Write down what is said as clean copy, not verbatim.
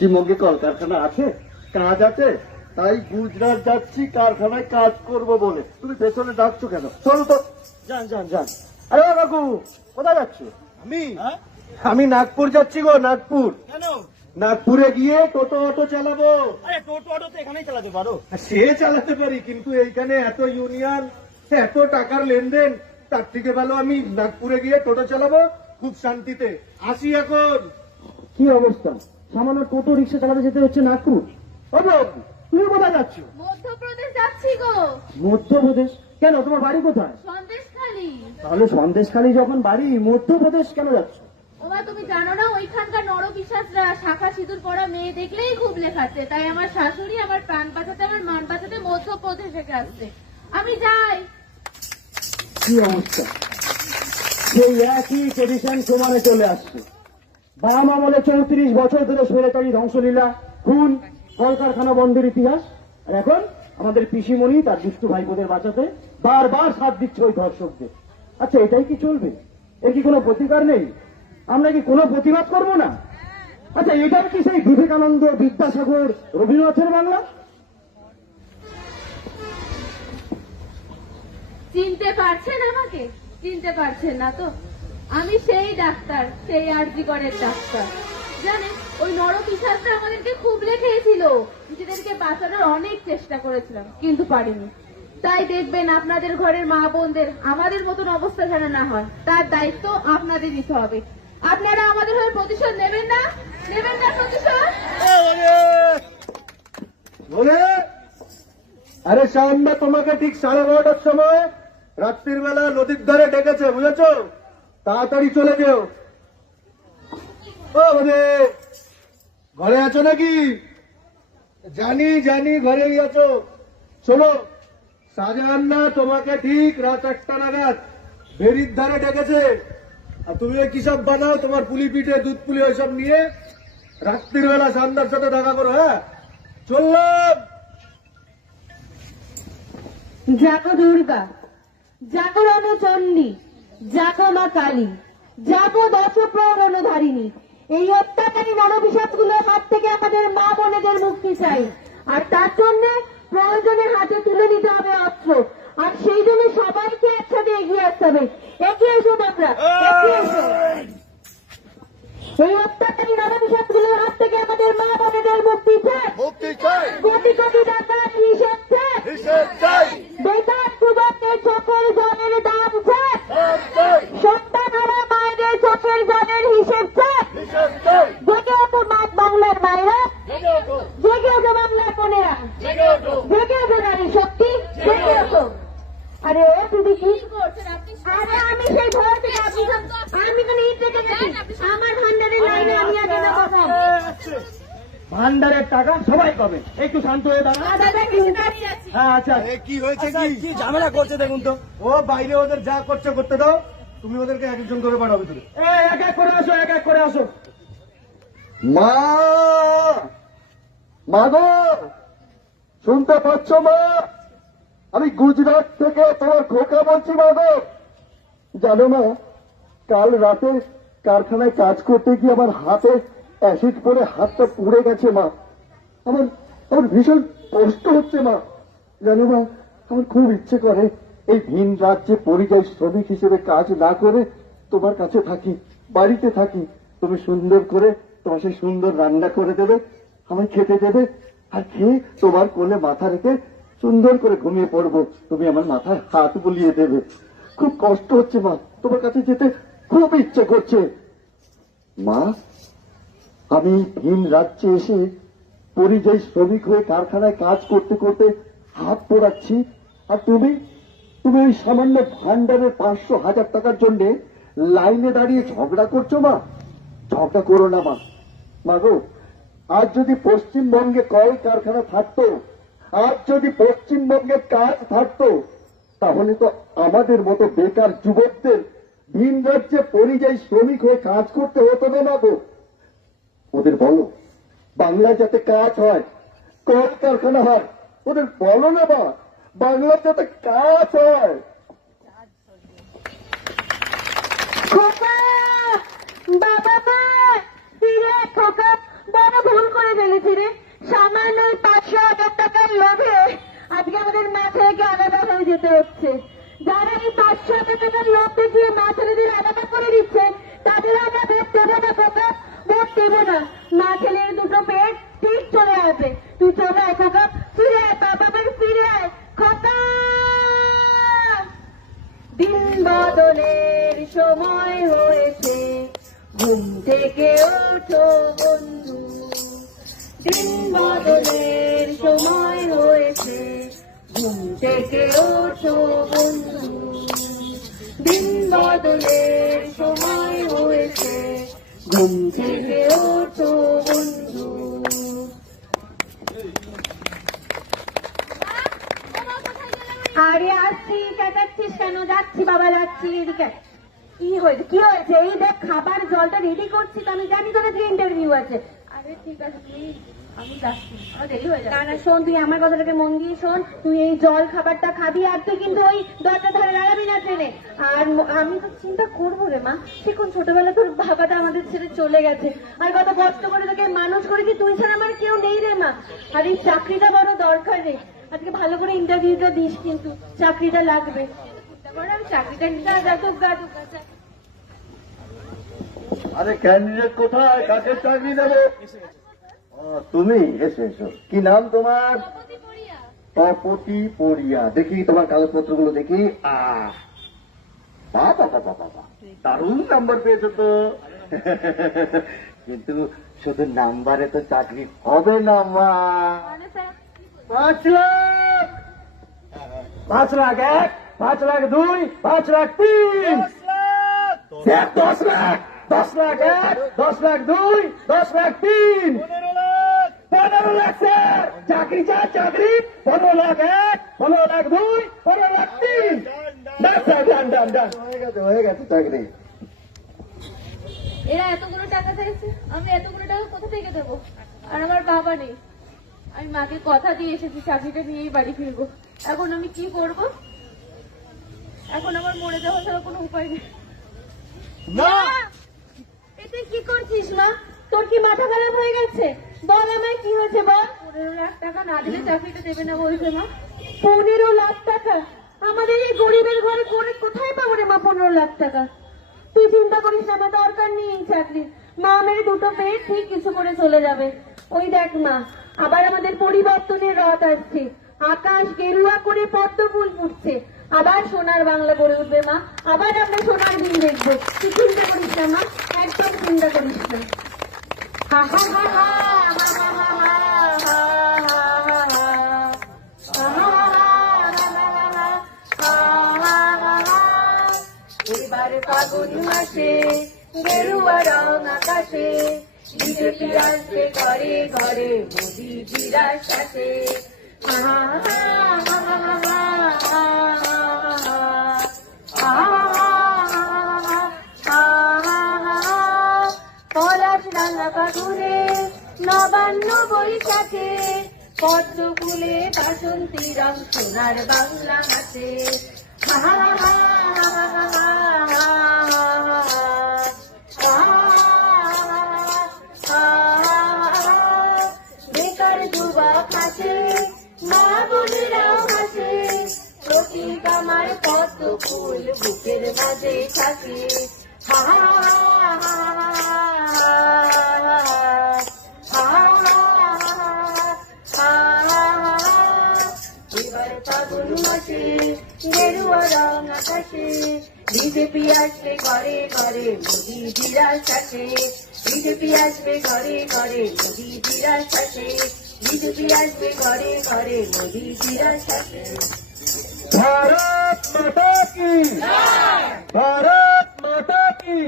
পশ্চিমবঙ্গে কলকারখানা আছে, কাজ আছে, তাই গুজরাট যাচ্ছি কারখানায় কাজ করব বলে। তুমি পেছনে ডাকছো কেন? চলো তো। যান যান যান। আরে কাকু, কোথায় যাচ্ছ? আমি নাগপুর যাচ্ছি গো, নাগপুর। কেন? নাগপুরে গিয়ে টোটো অটো চালাবো। আরে টোটো অটো তো এখানেই চালাতে পারো। সে চালাতে পারি, কিন্তু এইখানে এত ইউনিয়ন, এত টাকার লেনদেন, তার থেকে ভালো আমি নাগপুরে গিয়ে টোটো চালাবো খুব শান্তিতে। আসি এখন। কি অবস্থা, সামান্য টোটো রিক্সা চালাতে যেতে হচ্ছে নাগপুর। তুমি কোথায় যাচ্ছ? মধ্যপ্রদেশ যাচ্ছি গো। মধ্যপ্রদেশ? কেন, তোমার বাড়ি কোথায়? সন্দেশখালী। তাহলে সন্দেশখালী যখন বাড়ি, মধ্যপ্রদেশ কেন যাচ্ছ? ওমা, তুমি জানো না ওইখানকার নরপিশাচরা শাখা সিঁদুর পরা মেয়ে দেখলেই খুব লেখাচ্ছে, তাই আমার শাশুড়ি আমার প্রাণ বাঁচাতে, আমার মান বাঁচাতে মধ্যপ্রদেশ থেকে আসছে। আমি যাই। কি অবস্থা, সেই একই ট্রেডিশন সমানে চলে আসছে। বাম আমলে 34 বছর ধরে স্বৈরাচারী ধ্বংসলীলা, খুন, কলকারখানা বন্ধের ইতিহাস, আর এখন আমাদের পিসিমণি তার দুষ্টু ভাইপোদের বাঁচাতে বারবার সাথ দিচ্ছে ওই ধর্ষকদের। আচ্ছা, এটাই কি চলবে? এর কি কোনো প্রতিকার নেই? আমরা কি কোনো প্রতিবাদ করবো না? আচ্ছা, এটাই কি সেই বিবেকানন্দ, বিদ্যাসাগর, রবীন্দ্রনাথের বাংলা? চিনতে পারছেন আমাকে? চিনতে পারছেন না তো? আমি সেই ডাক্তার, সেই আরজিকরের ডাক্তার। জানেন, ওই নরপিশাচরা আমাদেরকে খুব লেখেছিল, নিজেদেরকে বাঁচানোর অনেক চেষ্টা করেছিলাম, কিন্তু পারিনি। তাই দেখবেন আপনাদের ঘরের মা বোনদের আমাদের মতন অবস্থা যেন না হয়, তার দায়িত্ব আপনাদের নিতে হবে। আপনারা আমাদের হয়ে প্রতিশোধ নেবেন না? নেবেন না প্রতিশোধ? আরে সামনে তোমাকে ঠিক 12:30টার সময় রাত্রির বেলা নদীর ধারে ডেকেছে, বুঝেছো? তাড়াতাড়ি চলে যেও। ও ঘরে আছো নাকি? জানি জানি ঘরেই আছো। শোনো, শাহজাহান না তোমাকে ঠিক রাত 1টা নাগাদ ভেরির ধারে ডেকেছে। আর তুমি ওই কিসব বানাও, তোমার পুলি পিঠে, দুধ পুলি ওইসব নিয়ে রাত্রির বেলা সান্দার সাথে দেখা করো। হ্যাঁ, চললাম। জাগো দুর্গা, জাগো রণচণ্ডী, জাগো মা কালী, জাগো দশপ্রহরণধারিণী। এই অত্যাচারী নরপিশাচগুলোর হাত থেকে আমাদের মা বোনেদের মুক্তি চাই, আর তার জন্য প্রয়োজনে হাতে তুলে নিতে হবে অস্ত্র, আর সেই জন্য সবাইকে একসাথে এগিয়ে আসতে হবে। এগিয়ে এসো তোমরা, এগিয়ে এসো। এই অত্যাচারী নরপিশাচগুলোর হাত থেকে আমাদের মা বোনেদের মুক্তি চাই। কোটি কোটি টাকার হিসেব চাই। বেকার যুবকদের চোখের জলের দাম চাই। সন্তানহারা মায়েদের চোখের জলের হিসেব চাই। জেগে ওঠো বাংলার মায়েরা, জেগে ওঠো বাংলার বোনেরা, জেগে ওঠো নারী শক্তি, জেগে ওঠো। আরে তুমি কি করছেন? আরে আমি সেই ঘর থেকে আমি কোনো ইট রেখে গেছি আমার ভান্ডারের লাইনে, আমি আগে না কথা। ভান্ডারের টাকা সবাই পাবে, একটু শান্ত হয়ে দাঁড়া। হ্যাঁ, আচ্ছা, কি হয়েছে? কি ঝামেলা করছে দেখুন তো। ও বাইরে ওদের যা করছে করতে দাও, তুমি ওদেরকে এক একজন করে পাঠাও ভিতরে। এক এক করে আসো, এক এক করে আসো। মা, মা গো, শুনতে পাচ্ছ মা? আমি গুজরাট থেকে তোমার খোকা বলছি মা গো। জানো মা, কাল রাতে কারখানায় কাজ করতে গিয়ে আমার হাতে অ্যাসিড পড়ে হাতটা পুড়ে গেছে মা। আমার আমার ভীষণ কষ্ট হচ্ছে মা। জানো মা, আমার খুব ইচ্ছে করে এই ভিন রাজ্যে পরিযায়ী শ্রমিক হিসেবে কাজ না করে তোমার কাছে থাকি, বাড়িতে থাকি। তুমি সুন্দর করে তোমার সেই সুন্দর রান্না করে দেবে, আমায় খেতে দেবে, আর খেয়ে তোমার কোলে মাথা রেখে সুন্দর করে ঘুমিয়ে পড়বো। তুমি আমার মাথায় হাত বুলিয়ে দেবে। খুব কষ্ট হচ্ছে মা, তোমার কাছে যেতে খুব ইচ্ছে করছে। মা, আমি ভিন রাজ্যে এসে পরিযায়ী শ্রমিক হয়ে কারখানায় কাজ করতে করতে হাত পোড়াচ্ছি, আর তুমি তুমি ওই সামান্য ভান্ডারের 500,000 টাকার জন্য লাইনে দাঁড়িয়ে ঝগড়া করছো মা। ঝগড়া করো না মা। মা গো, আজ যদি পশ্চিমবঙ্গে কল কারখানা থাকতো, আজ যদি পশ্চিমবঙ্গে কাজ থাকতো, তাহলে তো আমাদের মতো বেকার যুবকদের ভিন রাজ্যে পরিযায়ী শ্রমিক হয়ে কাজ করতে হতো না মা গো। ওদের বলো বাংলায় যাতে কাজ হয়, কল কারখানা হয়, ওদের বলো না মা, বাংলায় যাতে কাজ হয়। বাবা মা, ফিরে খোকা, বড় ভুল করে আজকে আমাদের মা ছেলেকে আলাদা হয়ে যেতে হচ্ছে। যারা এই 500 টাকার লোভ দেখিয়ে মা ছেলেদের আলাদা করে দিচ্ছে তাদের আমরা ভোট দেবো না বাবা, ভোট দেবো না। মা ছেলের দুটো পেট ঠিক চলে আসবে। তুই চলে আয় খোকা, ফিরে আয় বাবা, ফিরে আয় খোকা। দিন বদলের সময় হয়েছে, ঘুম থেকে ওঠো বন্ধু। দিন বদলের সময় হয়েছে, ঘুম থেকে ওঠো বন্ধু। দিন বদলের সময় হয়েছে, ঘুম থেকে ওঠো বন্ধু। আরে আসছি, চেঁচাচ্ছিস কেন? যাচ্ছি বাবা, যাচ্ছি। এদিকে কি হয়েছে? কি হয়েছে? এই দেখ খাবার জলটা রেডি করছি তো, আমি জানি তোর আজকে ইন্টারভিউ আছে। আরে ঠিক আছে, আমি যাচ্ছি, আমার দেরি হয়ে যাবে। না না শোন, তুই আমার কথাটাকে মন দিয়ে শোন। তুই এই জল খাবারটা খাবি, আর তুই কিন্তু ওই দরজা ধারে দাঁড়াবি না ট্রেনে। আর আমি তো চিন্তা করবো রে মা, সে কোন ছোটবেলা তোর বাবাটা আমাদের ছেড়ে চলে গেছে, আর কত কষ্ট করে তোকে মানুষ করেছি, তুই ছাড়া আমার কেউ নেই রে মা। আর এই চাকরিটা বড় দরকার রে, আজকে ভালো করে ইন্টারভিউটা দিস, কিন্তু চাকরিটা লাগবে। আমি চাকরিটা নিতে আরে ক্যান্ডিডেট কোথায়? কাকে চাকরি দেবো? তুমি এসো এসো। কি নাম তোমার? তপতি পড়িয়া। দেখি তোমার কাগজপত্র গুলো দেখি। বাবা বাবা বাবা, দারুণ নাম্বার পেয়েছো তো। কিন্তু শুধু নাম্বারে তো চাকরি হবে না মা। 5 লাখ, 5 লাখ 1, 5 লাখ 2, 5 লাখ 3, 10 লাখ, 10 লাখ 1, 10 লাখ 2, 10 লাখ 3, 15 লাখ স্যার। চাকরি চাই, চাকরি। 15 লাখ 1, 15 লাখ 2, 15 লাখ 3। ডান হয়ে গেছে চাকরি। এরা এতগুলো টাকা চাইছে, আমি এতগুলো টাকা কোথা থেকে দেবো? আর আমার বাবা নেই। আমি মাকে কথা দিয়ে এসেছি চাকরিটা নিয়েই বাড়ি ফিরবো। এখন আমি কি করব? এখন আমার মরে যাওয়া ছাড়া কোনো উপায় নেই। না, তুই কি করছিস মা? তোর কি মাথা খারাপ হয়ে গেছে? বল আমায় কি হয়েছে বল। 15 লাখ টাকা না দিলে চাকরিটা দেবে না বলছে মা। 15 লাখ টাকা? আমাদের এই গরিবের ঘরে করে কোথায় পাবো রে মা 15 লাখ টাকা? তুই চিন্তা করিস না, আমার দরকার নেই এই চাকরির। মা মেরে দুটো পেট ঠিক কিছু করে চলে যাবে। ওই দেখ মা, আবার আমাদের পরিবর্তনের রথ আসছে। আকাশ গেরুয়া করে পদ্ম ফুল ফুটছে। আবার সোনার বাংলা গড়ে উঠবে মা, আবার আমরা সোনার দিন দেখবো। তুই চিন্তা করিস না মা, একদম চিন্তা করিস না। হা হা হা হা এবার ফাগুন মাসে গেরুয়া রং আকাশে, বিজেপি আসবে ঘরে ঘরে মোদিজিরা সাথে। পলাশ রাঙা ফাগুনে নবান্ন বৈশাখে, পদ্ম ফুলে বাসন্তী রং সোনার বাংলা হাতে। বেকার যুবক হাসে, মা বোনেরাও হাসে, প্রতীক আমার পদ্ম ফুল বুকের মাঝে থাকে। এবার ফাগুন মাসে গেরুয়া রং আকাশে, বিজেপি আসবে ঘরে ঘরে মোদিজিরা সাথে। বিজেপি আসবে ঘরে ঘরে মোদিজিরা সাথে। বিজেপি আসবে ঘরে ঘরে মোদিজিরা সাথে। भारत माता की, भारत माता की।